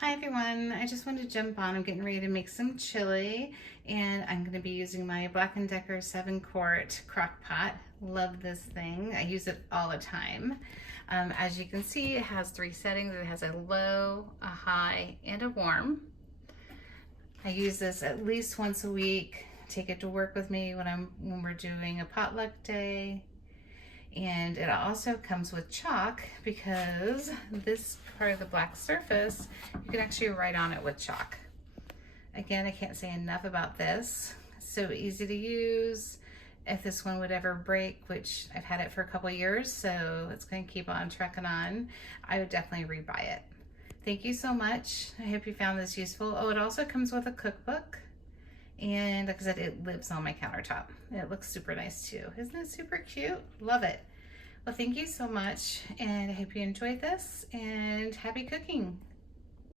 Hi everyone, I just wanted to jump on. I'm getting ready to make some chili and I'm going to be using my Black+Decker 7-quart crock pot. Love this thing. I use it all the time. As you can see, it has 3 settings. It has a low, a high, and a warm. I use this at least once a week. Take it to work with me when we're doing a potluck day. And it also comes with chalk because this part of the black surface, you can actually write on it with chalk. Again, I can't say enough about this. It's so easy to use. If this one would ever break, which I've had it for a couple years, so it's going to keep on trucking on, I would definitely rebuy it. Thank you so much. I hope you found this useful. Oh, it also comes with a cookbook. And like I said, it lives on my countertop. It looks super nice too. Isn't it super cute? Love it. Well, thank you so much, and I hope you enjoyed this, and happy cooking.